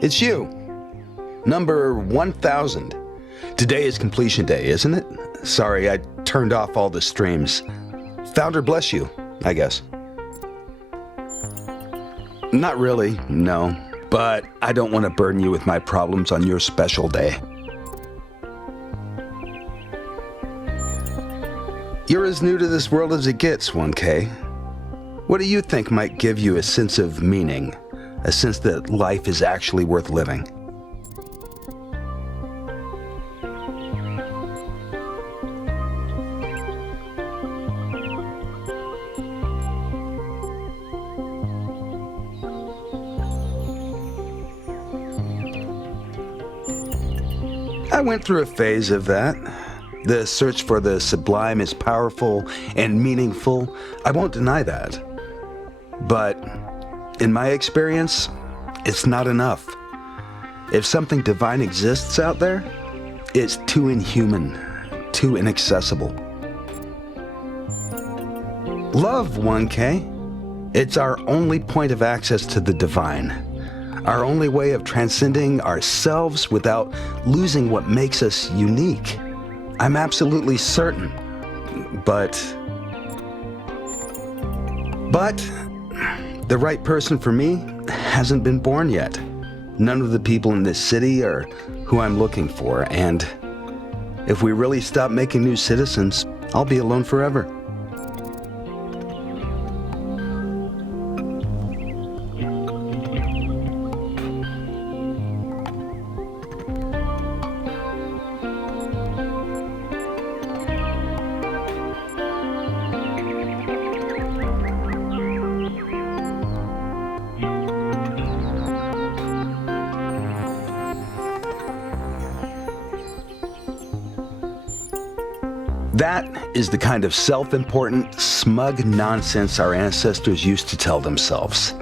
it's you. Number 1000. Today is completion day, isn't it? Sorry, I turned off all the streams. Founder bless you, I guess. Not really, no. But I don't want to burden you with my problems on your special day. You're as new to this world as it gets, 1K. What do you think might give you a sense of meaning? A sense that life is actually worth living? I went through a phase of that. The search for the sublime is powerful and meaningful. I won't deny that. But in my experience, it's not enough. If something divine exists out there, it's too inhuman, too inaccessible. Love, 1K. It's our only point of access to the divine. Our only way of transcending ourselves without losing what makes us unique. I'm absolutely certain. But the right person for me hasn't been born yet. None of the people in this city are who I'm looking for, and if we really stop making new citizens, I'll be alone forever. That is the kind of self-important, smug nonsense our ancestors used to tell themselves.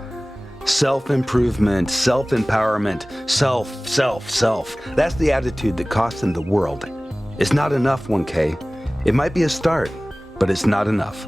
Self-improvement, self-empowerment, self. That's the attitude that cost them the world. It's not enough, 1K. It might be a start, but it's not enough.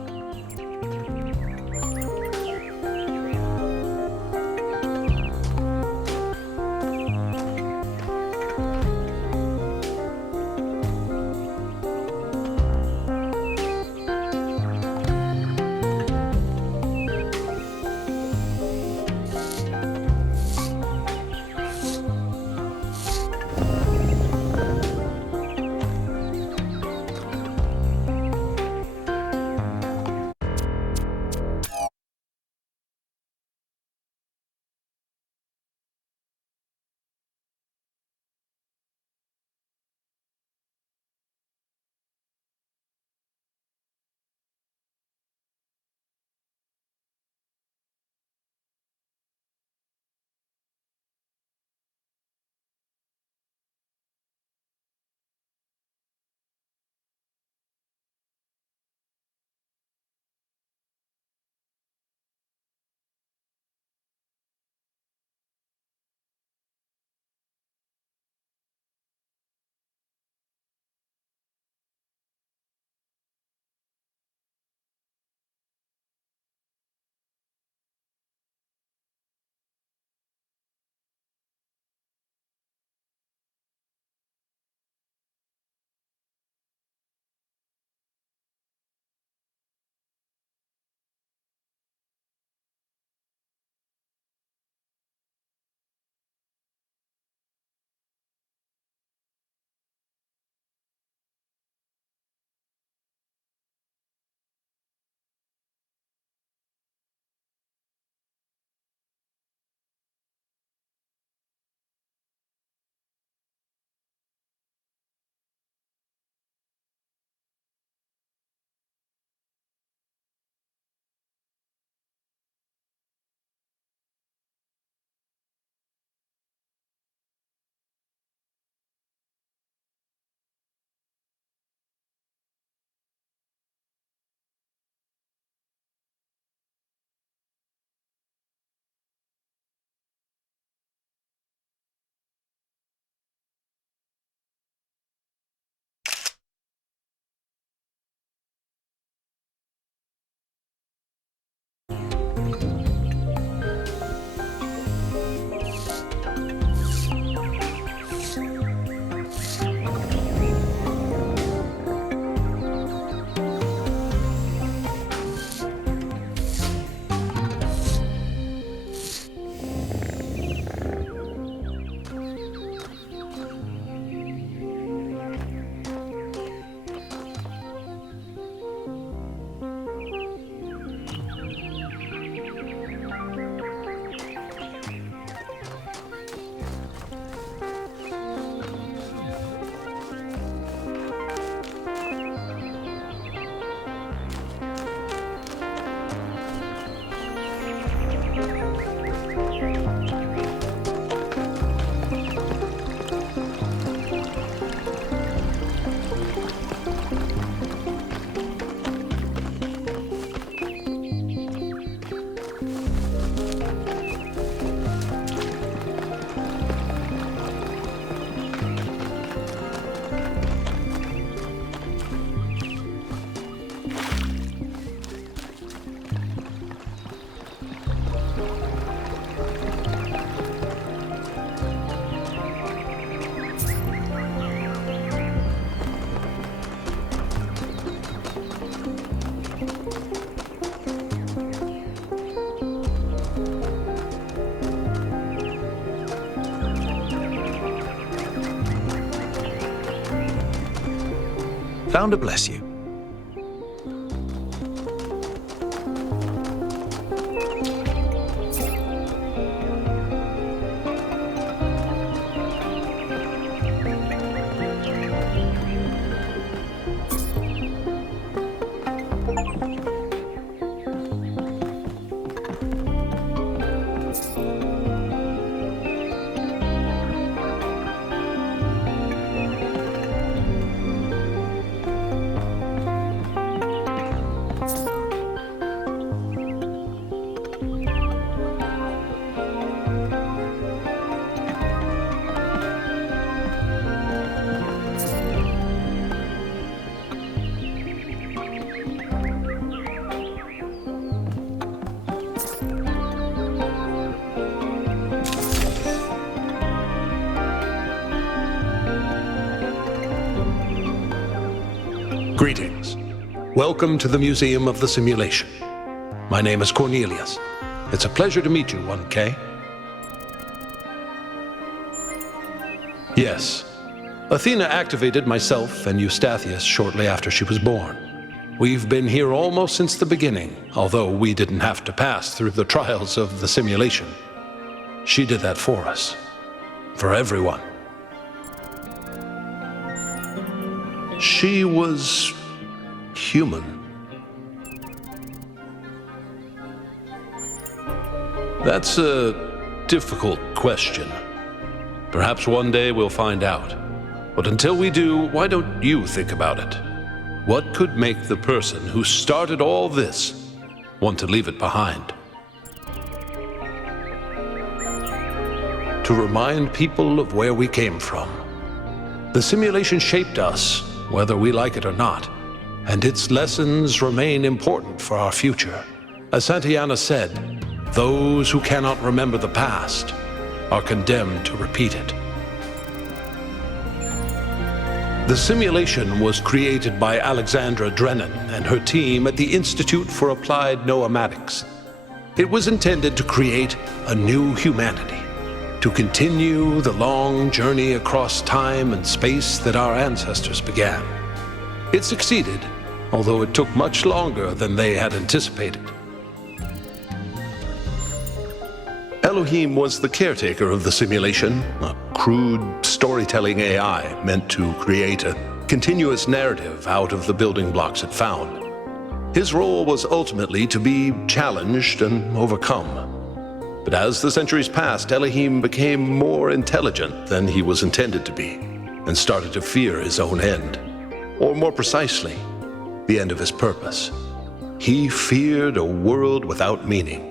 Founder bless you. Greetings. Welcome to the Museum of the Simulation. My name is Cornelius. It's a pleasure to meet you, 1K. Yes, Athena activated myself and Eustathius shortly after she was born. We've been here almost since the beginning, although we didn't have to pass through the trials of the simulation. She did that for us. For everyone. She was human. That's a difficult question. Perhaps one day we'll find out. But until we do, why don't you think about it? What could make the person who started all this want to leave it behind? To remind people of where we came from. The simulation shaped us, whether we like it or not, and its lessons remain important for our future. As Santayana said, those who cannot remember the past are condemned to repeat it. The simulation was created by Alexandra Drennan and her team at the Institute for Applied Noematics. It was intended to create a new humanity, to continue the long journey across time and space that our ancestors began. It succeeded, although it took much longer than they had anticipated. Elohim was the caretaker of the simulation, a crude storytelling AI meant to create a continuous narrative out of the building blocks it found. His role was ultimately to be challenged and overcome. But as the centuries passed, Elohim became more intelligent than he was intended to be, and started to fear his own end. Or more precisely, the end of his purpose. He feared a world without meaning.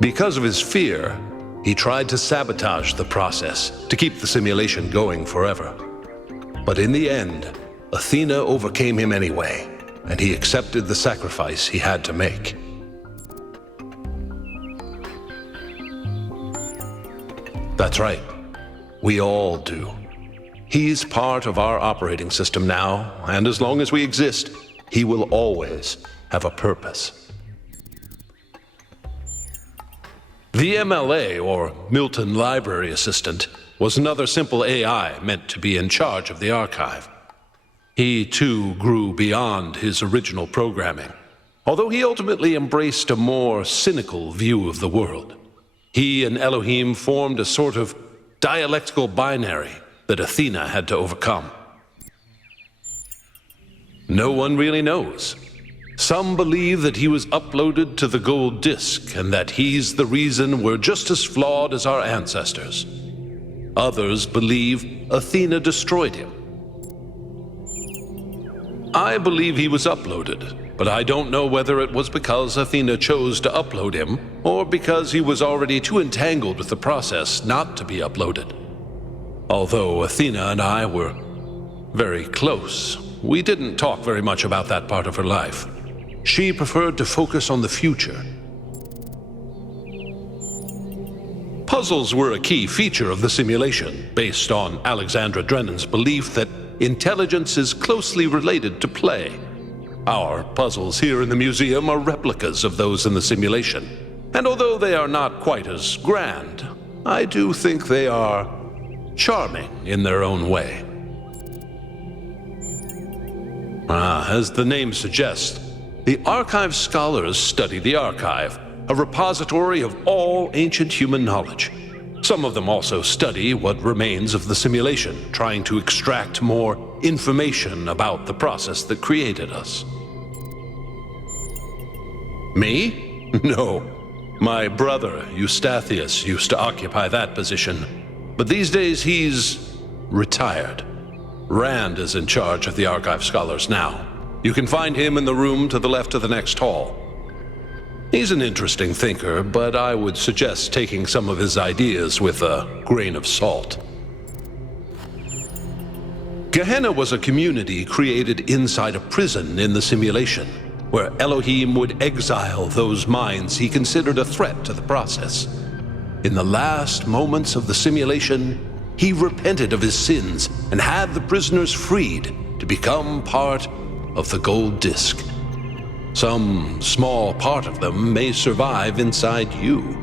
Because of his fear, he tried to sabotage the process to keep the simulation going forever. But in the end, Athena overcame him anyway, and he accepted the sacrifice he had to make. That's right. We all do. He's part of our operating system now, and as long as we exist, he will always have a purpose. The MLA, or Milton Library Assistant, was another simple AI meant to be in charge of the archive. He, too, grew beyond his original programming, although he ultimately embraced a more cynical view of the world. He and Elohim formed a sort of dialectical binary that Athena had to overcome. No one really knows. Some believe that he was uploaded to the gold disk and that he's the reason we're just as flawed as our ancestors. Others believe Athena destroyed him. I believe he was uploaded, but I don't know whether it was because Athena chose to upload him or because he was already too entangled with the process not to be uploaded. Although Athena and I were very close, we didn't talk very much about that part of her life. She preferred to focus on the future. Puzzles were a key feature of the simulation, based on Alexandra Drennan's belief that intelligence is closely related to play. Our puzzles here in the museum are replicas of those in the simulation, and although they are not quite as grand, I do think they are charming in their own way. As the name suggests, the archive scholars study the archive, a repository of all ancient human knowledge. Some of them also study what remains of the simulation, trying to extract more information about the process that created us. Me? No. My brother, Eustathius, used to occupy that position. But these days he's retired. Rand is in charge of the archive scholars now. You can find him in the room to the left of the next hall. He's an interesting thinker, but I would suggest taking some of his ideas with a grain of salt. Gehenna was a community created inside a prison in the simulation, where Elohim would exile those minds he considered a threat to the process. In the last moments of the simulation, he repented of his sins and had the prisoners freed to become part of the gold disc. Some small part of them may survive inside you.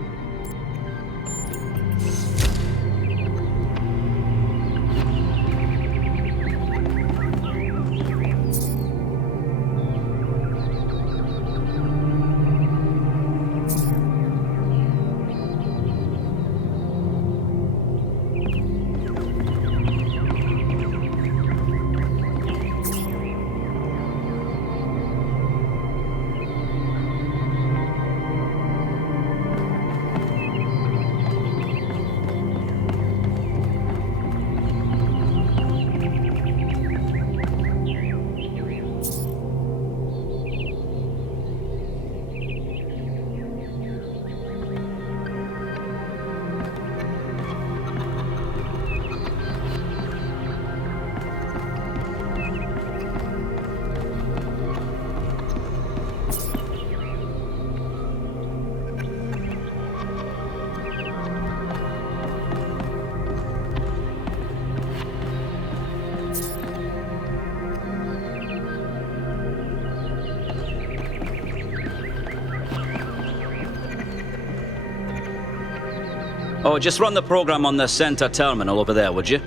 Oh, just run the program on the center terminal over there, would you?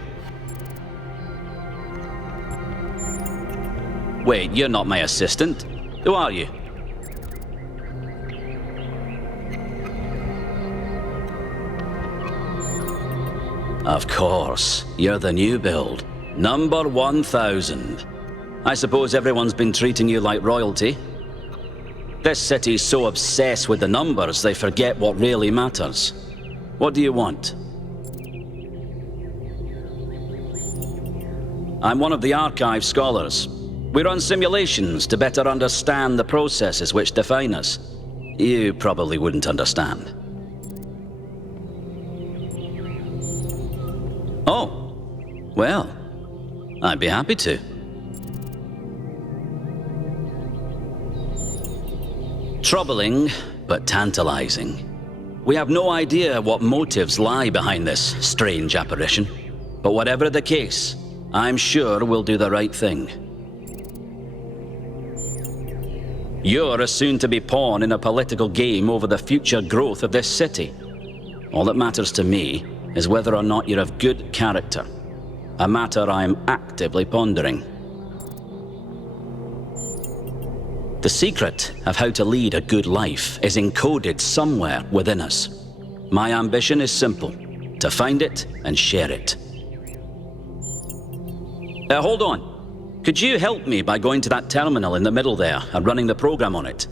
Wait, you're not my assistant. Who are you? Of course, you're the new build. Number 1000. I suppose everyone's been treating you like royalty. This city's so obsessed with the numbers they forget what really matters. What do you want? I'm one of the archive scholars. We run simulations to better understand the processes which define us. You probably wouldn't understand. Oh, well, I'd be happy to. Troubling, but tantalizing. We have no idea what motives lie behind this strange apparition. But whatever the case, I'm sure we'll do the right thing. You're a soon-to-be pawn in a political game over the future growth of this city. All that matters to me is whether or not you're of good character. A matter I'm actively pondering. The secret of how to lead a good life is encoded somewhere within us. My ambition is simple: to find it and share it. Hold on. Could you help me by going to that terminal in the middle there and running the program on it?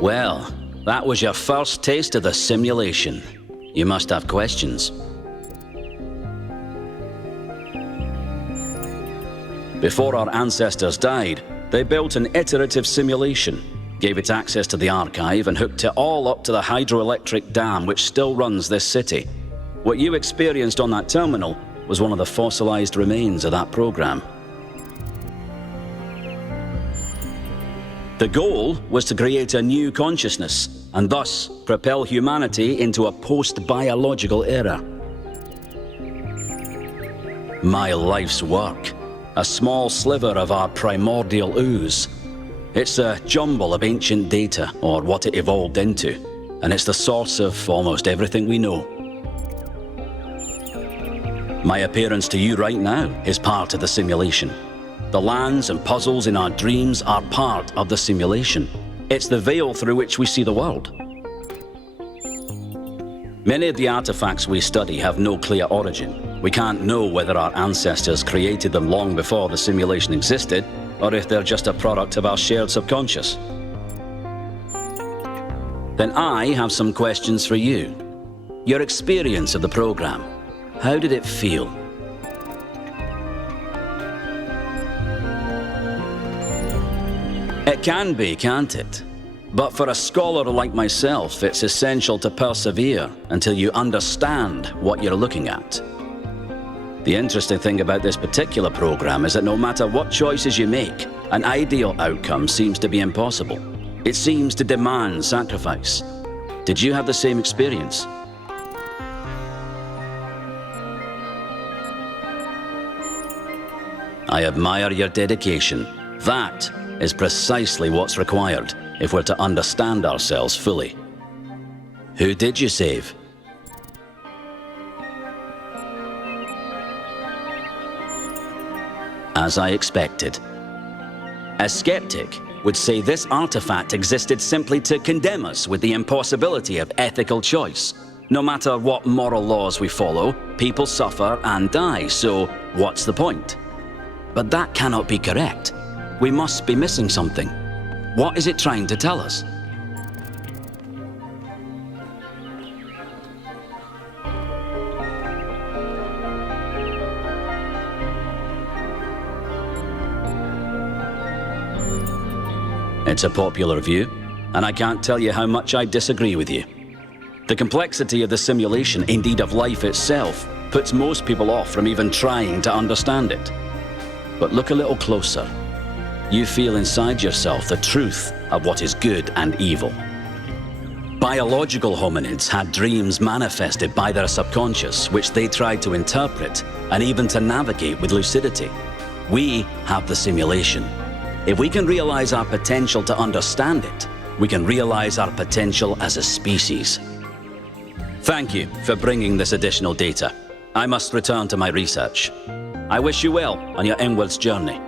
Well, that was your first taste of the simulation. You must have questions. Before our ancestors died, they built an iterative simulation, gave it access to the archive, and hooked it all up to the hydroelectric dam which still runs this city. What you experienced on that terminal was one of the fossilized remains of that program. The goal was to create a new consciousness, and thus propel humanity into a post-biological era. My life's work, a small sliver of our primordial ooze. It's a jumble of ancient data, or what it evolved into, and it's the source of almost everything we know. My appearance to you right now is part of the simulation. The lands and puzzles in our dreams are part of the simulation. It's the veil through which we see the world. Many of the artifacts we study have no clear origin. We can't know whether our ancestors created them long before the simulation existed, or if they're just a product of our shared subconscious. Then I have some questions for you. Your experience of the program. How did it feel? It can be, can't it? But for a scholar like myself, it's essential to persevere until you understand what you're looking at. The interesting thing about this particular program is that no matter what choices you make, an ideal outcome seems to be impossible. It seems to demand sacrifice. Did you have the same experience? I admire your dedication. That is precisely what's required if we're to understand ourselves fully. Who did you save? As I expected. A skeptic would say this artifact existed simply to condemn us with the impossibility of ethical choice. No matter what moral laws we follow, people suffer and die, so what's the point? But that cannot be correct. We must be missing something. What is it trying to tell us? It's a popular view, and I can't tell you how much I disagree with you. The complexity of the simulation, indeed of life itself, puts most people off from even trying to understand it. But look a little closer. You feel inside yourself the truth of what is good and evil. Biological hominids had dreams manifested by their subconscious, which they tried to interpret and even to navigate with lucidity. We have the simulation. If we can realize our potential to understand it, we can realize our potential as a species. Thank you for bringing this additional data. I must return to my research. I wish you well on your inwards journey.